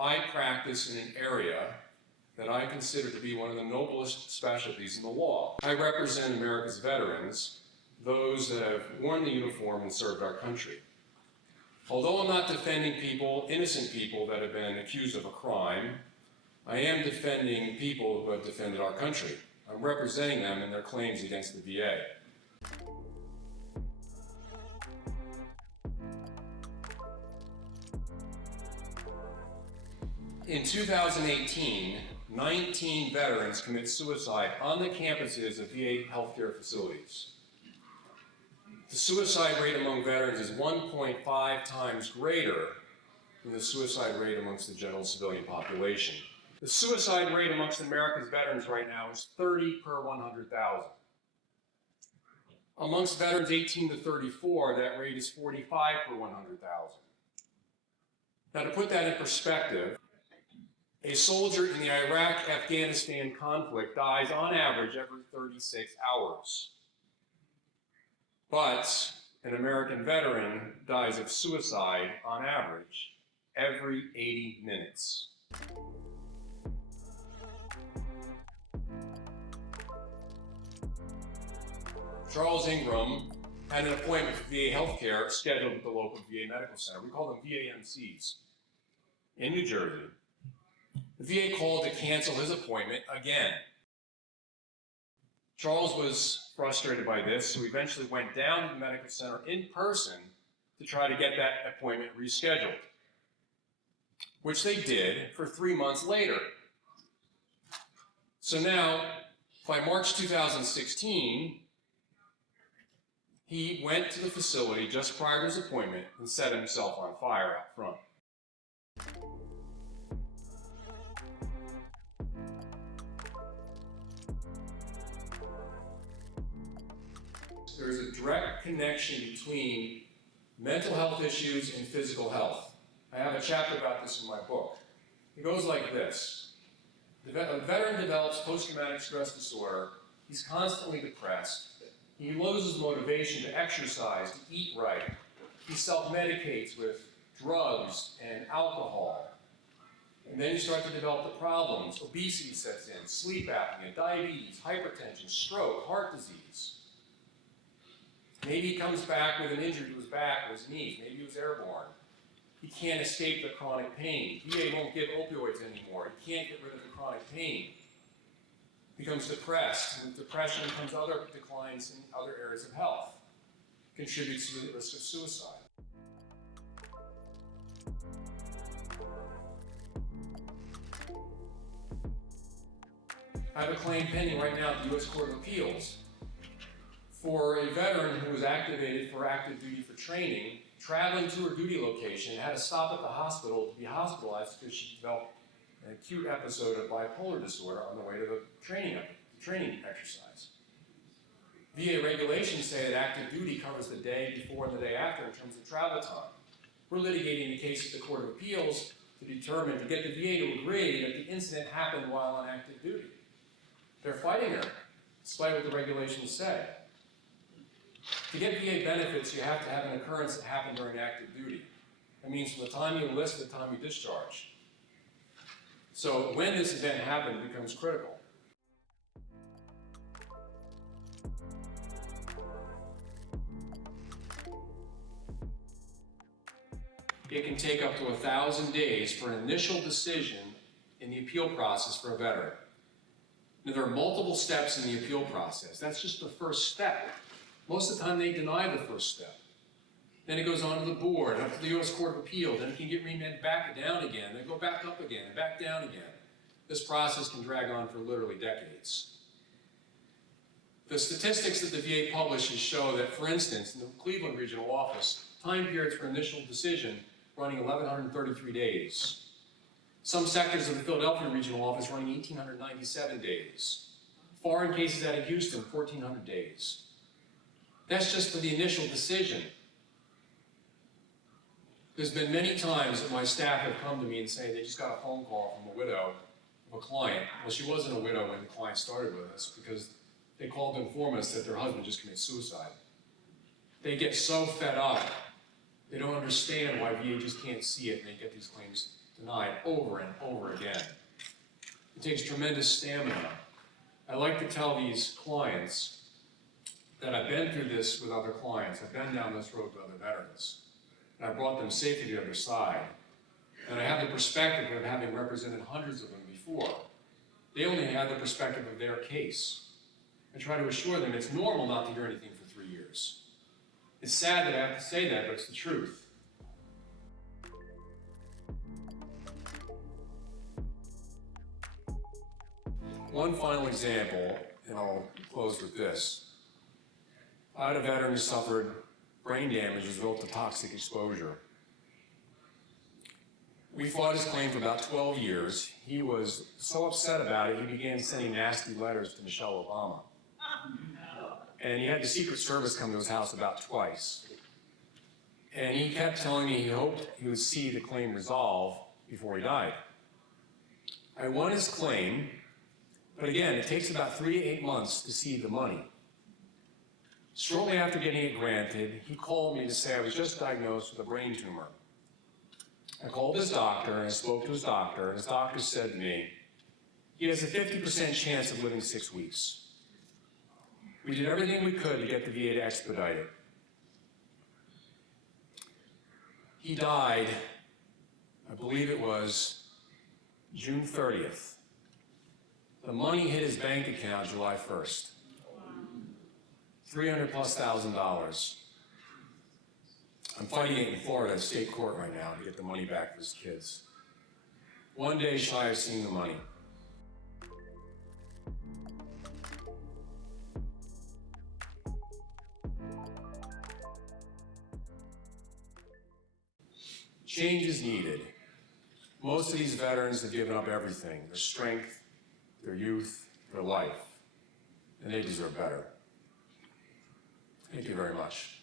I practice in an area that I consider to be one of the noblest specialties in the law. I represent America's veterans, those that have worn the uniform and served our country. Although I'm not defending people, innocent people that have been accused of a crime, I am defending people who have defended our country. I'm representing them in their claims against the VA. In 2018, 19 veterans commit suicide on the campuses of VA healthcare facilities. The suicide rate among veterans is 1.5 times greater than the suicide rate amongst the general civilian population. The suicide rate amongst America's veterans right now is 30 per 100,000. Amongst veterans 18 to 34, that rate is 45 per 100,000. Now, to put that in perspective, a soldier in the Iraq-Afghanistan conflict dies on average every 36 hours. But an American veteran dies of suicide on average every 80 minutes. Charles Ingram had an appointment for VA healthcare scheduled at the local VA medical center. We call them VAMCs in New Jersey. The VA called to cancel his appointment again. Charles was frustrated by this, so he eventually went down to the medical center in person to try to get that appointment rescheduled, which they did for 3 months later. So now, by March 2016, he went to the facility just prior to his appointment and set himself on fire out front. There's a direct connection between mental health issues and physical health. I have a chapter about this in my book. It goes like this. A veteran develops post-traumatic stress disorder. He's constantly depressed. He loses motivation to exercise, to eat right. He self-medicates with drugs and alcohol. And then you start to develop the problems. Obesity sets in, sleep apnea, diabetes, hypertension, stroke, heart disease. Maybe he comes back with an injury to his back or his knees. Maybe he was airborne. He can't escape the chronic pain. VA won't give opioids anymore. He can't get rid of the chronic pain. Becomes depressed. With depression comes other declines in other areas of health. Contributes to the risk of suicide. I have a claim pending right now at the U.S. Court of Appeals for a veteran who was activated for active duty for training, traveling to her duty location, had to stop at the hospital to be hospitalized because she developed an acute episode of bipolar disorder on the way to the training exercise. VA regulations say that active duty covers the day before and the day after in terms of travel time. We're litigating the case at the Court of Appeals to get the VA to agree that the incident happened while on active duty. They're fighting her, despite what the regulations say. To get VA benefits, you have to have an occurrence that happened during active duty. That means from the time you enlist to the time you discharge. So when this event happened becomes critical. It can take up to 1,000 days for an initial decision in the appeal process for a veteran. Now, there are multiple steps in the appeal process. That's just the first step. Most of the time they deny the first step. Then it goes on to the board, up to the U.S. Court of Appeal, then it can get remanded back down again, then go back up again, and back down again. This process can drag on for literally decades. The statistics that the VA publishes show that, for instance, in the Cleveland Regional Office, time periods for initial decision running 1,133 days. Some sectors of the Philadelphia Regional Office running 1,897 days. Foreign cases out of Houston, 1,400 days. That's just for the initial decision. There's been many times that my staff have come to me and say they just got a phone call from a widow of a client. Well, she wasn't a widow when the client started with us because they called to inform us that their husband just committed suicide. They get so fed up, they don't understand why VA just can't see it, and they get these claims denied over and over again. It takes tremendous stamina. I like to tell these clients that I've been through this with other clients. I've been down this road with other veterans. And I brought them safely to the other side. And I have the perspective of having represented hundreds of them before. They only have the perspective of their case. I try to assure them it's normal not to hear anything for 3 years. It's sad that I have to say that, but it's the truth. One final example, and I'll close with this. I had a veteran who suffered brain damage as a result of toxic exposure. We fought his claim for about 12 years. He was so upset about it, he began sending nasty letters to Michelle Obama. And he had the Secret Service come to his house about twice. And he kept telling me he hoped he would see the claim resolve before he died. I won his claim, but again, it takes about 3 to 8 months to see the money. Shortly after getting it granted, he called me to say I was just diagnosed with a brain tumor. I called his doctor and I spoke to his doctor, and his doctor said to me, he has a 50% chance of living 6 weeks. We did everything we could to get the VA to expedite it. He died, I believe it was June 30th. The money hit his bank account July 1st. $300,000+. I'm fighting it in Florida at state court right now to get the money back for his kids. 1 day shy of seeing the money. Change is needed. Most of these veterans have given up everything, their strength, their youth, their life, and they deserve better. Thank you very much.